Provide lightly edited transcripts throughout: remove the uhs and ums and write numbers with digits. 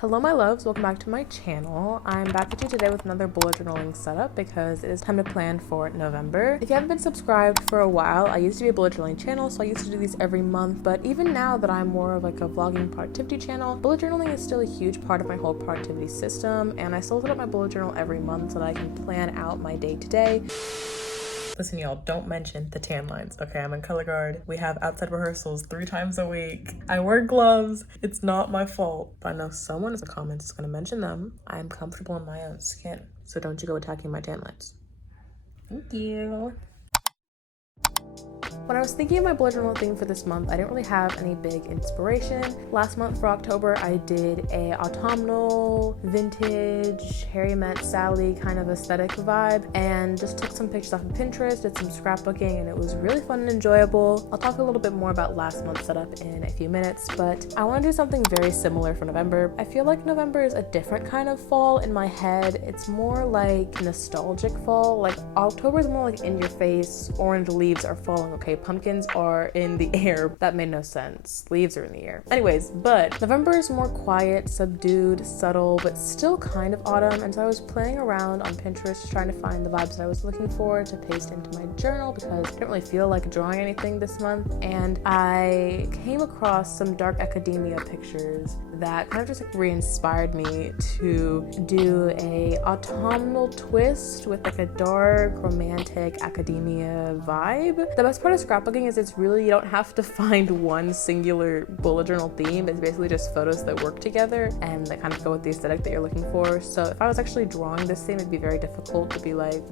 Hello my loves, welcome back to my channel. I'm back at you today with another bullet journaling setup because it is time to plan for November. If you haven't been subscribed for a while, I used to be a bullet journaling channel, so I used to do these every month, but even now that I'm more of like a vlogging productivity channel, bullet journaling is still a huge part of my whole productivity system, and I still set up my bullet journal every month so that I can plan out my day to day. Listen, y'all, don't mention the tan lines, okay? I'm in color guard. We have outside rehearsals 3 times a week. I wear gloves. It's not my fault. But I know someone in the comments is gonna mention them. I'm comfortable in my own skin, so don't you go attacking my tan lines. Thank you. When I was thinking of my bullet journal theme for this month, I didn't really have any big inspiration. Last month for October, I did a autumnal, vintage, Harry Met Sally kind of aesthetic vibe and just took some pictures off of Pinterest, did some scrapbooking, and it was really fun and enjoyable. I'll talk a little bit more about last month's setup in a few minutes, but I want to do something very similar for November. I feel like November is a different kind of fall in my head. It's more like nostalgic fall. Like October is more like in your face, orange leaves are falling, okay? Pumpkins are in the air. That made no sense. Leaves are in the air. Anyways, but November is more quiet, subdued, subtle, but still kind of autumn. And so I was playing around on Pinterest trying to find the vibes that I was looking for to paste into my journal because I didn't really feel like drawing anything this month. And I came across some dark academia pictures that kind of just like re-inspired me to do a autumnal twist with like a dark romantic academia vibe. The best part of scrapbooking is it's really, you don't have to find one singular bullet journal theme. It's basically just photos that work together and that kind of go with the aesthetic that you're looking for. So if I was actually drawing this theme, it'd be very difficult to be like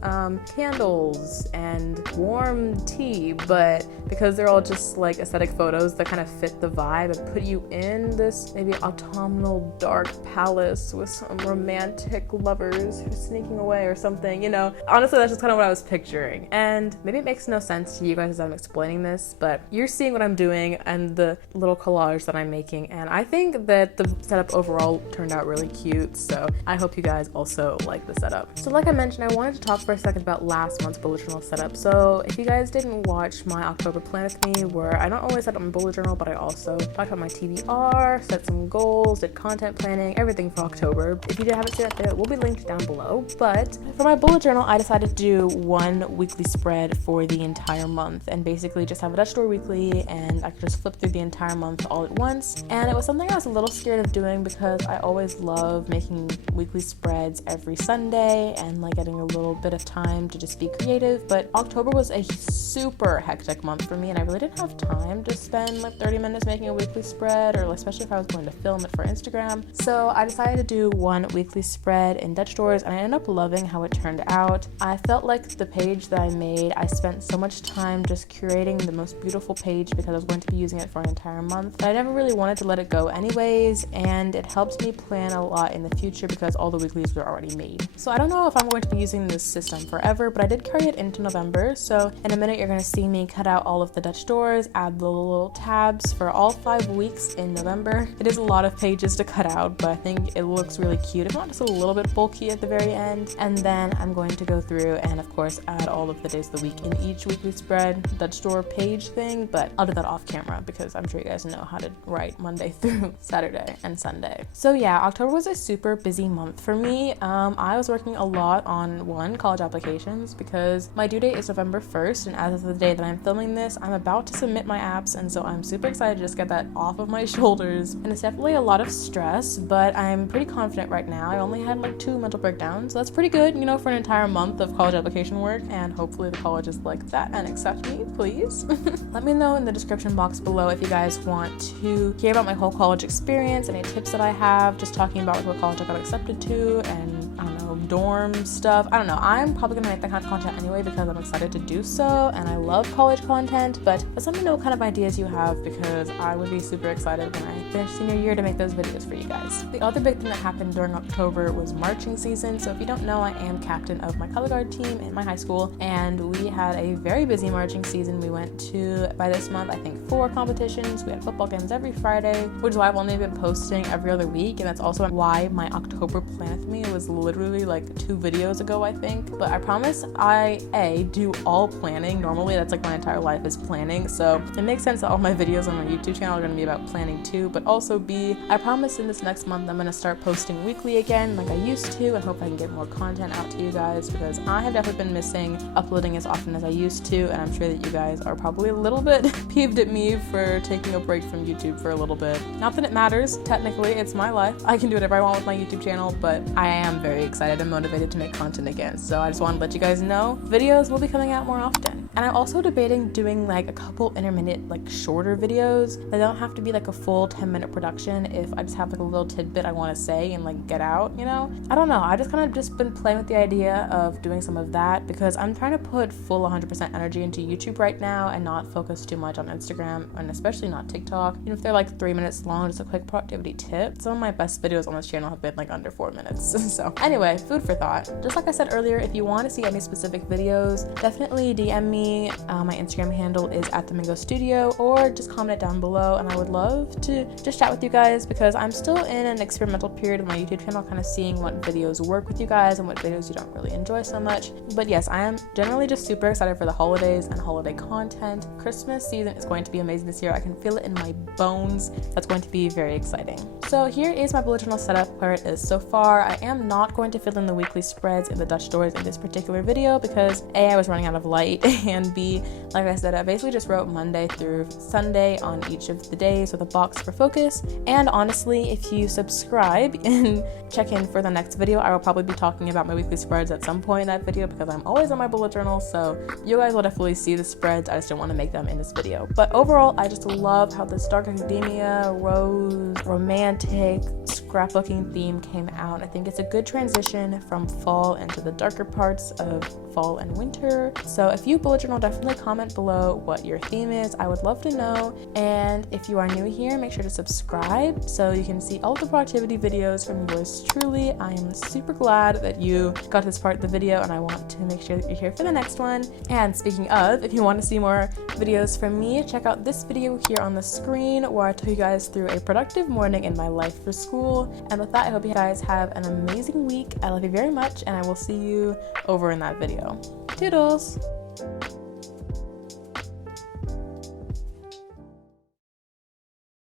candles and warm tea, but because they're all just like aesthetic photos that kind of fit the vibe and put you in this maybe autumnal dark palace with some romantic lovers who's sneaking away or something, you know. Honestly, that's just kind of what I was picturing, and maybe it makes no sense to you guys as I'm explaining this, but you're seeing what I'm doing and the little collage that I'm making, and I think that the setup overall turned out really cute, so I hope you guys also like the setup. So like I mentioned, I wanted to talk for a second about last month's bullet journal setup. So if you guys didn't watch my October plan with me, where I don't only set up my bullet journal, but I also talked about my TBR, set some goals, did content planning, everything for October. If you haven't seen that video, it will be linked down below. But for my bullet journal, I decided to do one weekly spread for the entire month and basically just have a Dutch store weekly, and I could just flip through the entire month all at once. And it was something I was a little scared of doing because I always love making weekly spreads every Sunday and like getting a little bit of time to just be creative. But October was a super hectic month for me, and I really didn't have time to spend like 30 minutes making a weekly spread, or especially if I was going to film it for Instagram. So I decided to do one weekly spread in Dutch stores, and I ended up loving how it turned out. I felt like the page that I made, I spent so much time just curating the most beautiful page because I was going to be using it for an entire month, but I never really wanted to let it go anyways, and it helps me plan a lot in the future because all the weeklies were already made. So I don't know if I'm going to be using this system forever, but I did carry it into November. So in a minute, you're going to see me cut out all of the Dutch doors, add the little tabs for all 5 weeks in November. It is a lot of pages to cut out, but I think it looks really cute. If not just a little bit bulky at the very end. And then I'm going to go through and of course add all of the days of the week in each weekly spread Dutch door page thing, but I'll do that off camera because I'm sure you guys know how to write Monday through Saturday and Sunday. So yeah, October was a super busy month for me. I was working a lot on college applications because my due date is November 1st, and as of the day that I'm filming this, I'm about to submit my apps, and so I'm super excited to just get that off of my shoulders. And it's definitely a lot of stress, but I'm pretty confident right now. I only had like 2 mental breakdowns, so that's pretty good, you know, for an entire month of college application work, and hopefully the college is like that and accept me, please. Let me know in the description box below if you guys want to hear about my whole college experience, any tips that I have, just talking about like what college I got accepted to, and I don't know, dorm stuff. I don't know, I'm probably gonna make that kind of content anyway because I'm excited to do so, and I love college content, but just let me know what kind of ideas you have because I would be super excited when I finish senior year to make those videos for you guys. The other big thing that happened during October was marching season. So if you don't know, I am captain of my color guard team in my high school, and we had a very busy marching season. We went to, by this month, I think 4 competitions. We had football games every Friday, which is why I've only been posting every other week, and that's also why my October plan with me was literally like 2 videos ago, I think. But I promise I do all planning. Normally that's like my entire life is planning, so it makes sense that all my videos on my YouTube channel are going to be about planning too. But also B, I promise in this next month I'm going to start posting weekly again like I used to, and hope I can get more content out to you guys, because I have definitely been missing uploading as often as I used to, and I'm sure that you guys are probably a little bit peeved at me for taking a break from YouTube for a little bit. Not that it matters, technically it's my life. I can do whatever I want with my YouTube channel, but I am very excited and motivated to make content again. So I just want to let you guys know videos will be coming out more often. And I'm also debating doing like a couple intermittent, like shorter videos that don't have to be like a full 10-minute production if I just have like a little tidbit I want to say and like get out, you know? I don't know, I just kind of just been playing with the idea of doing some of that, because I'm trying to put full 100% energy into YouTube right now and not focus too much on Instagram, and especially not TikTok. Even if they're like 3 minutes long, just a quick productivity tip. Some of my best videos on this channel have been like under 4 minutes. So anyway, food for thought. Just like I said earlier, if you want to see any specific videos, definitely DM me. My Instagram handle is @themingostudio, or just comment it down below, and I would love to just chat with you guys, because I'm still in an experimental period of my YouTube channel, kind of seeing what videos work with you guys and what videos you don't really enjoy so much. But yes, I am generally just super excited for the holidays and holiday content. Christmas season is going to be amazing this year. I can feel it in my bones. That's going to be very exciting. So here is my bullet journal setup where it is so far. I am not going to fill in the weekly spreads in the Dutch doors in this particular video, because A, I was running out of light, and B, like I said, I basically just wrote Monday through Sunday on each of the days with a box for focus. And honestly, if you subscribe and check in for the next video, I will probably be talking about my weekly spreads at some point in that video, because I'm always on my bullet journal, so you guys will definitely see the spreads. I just don't want to make them in this video. But overall, I just love how this dark academia, rose, romantic, scrapbooking theme came out. I think it's a good transition from fall into the darker parts of fall and winter. So if you bullet journal, definitely comment below what your theme is. I would love to know. And if you are new here, make sure to subscribe so you can see all the productivity videos from yours truly. I am super glad that you got to this part of the video, and I want to make sure that you're here for the next one. And speaking of, if you want to see more videos from me, check out this video here on the screen where I took you guys through a productive morning in my life for school. And with that, I hope you guys have an amazing week. I love you very much, and I will see you over in that video. Toodles!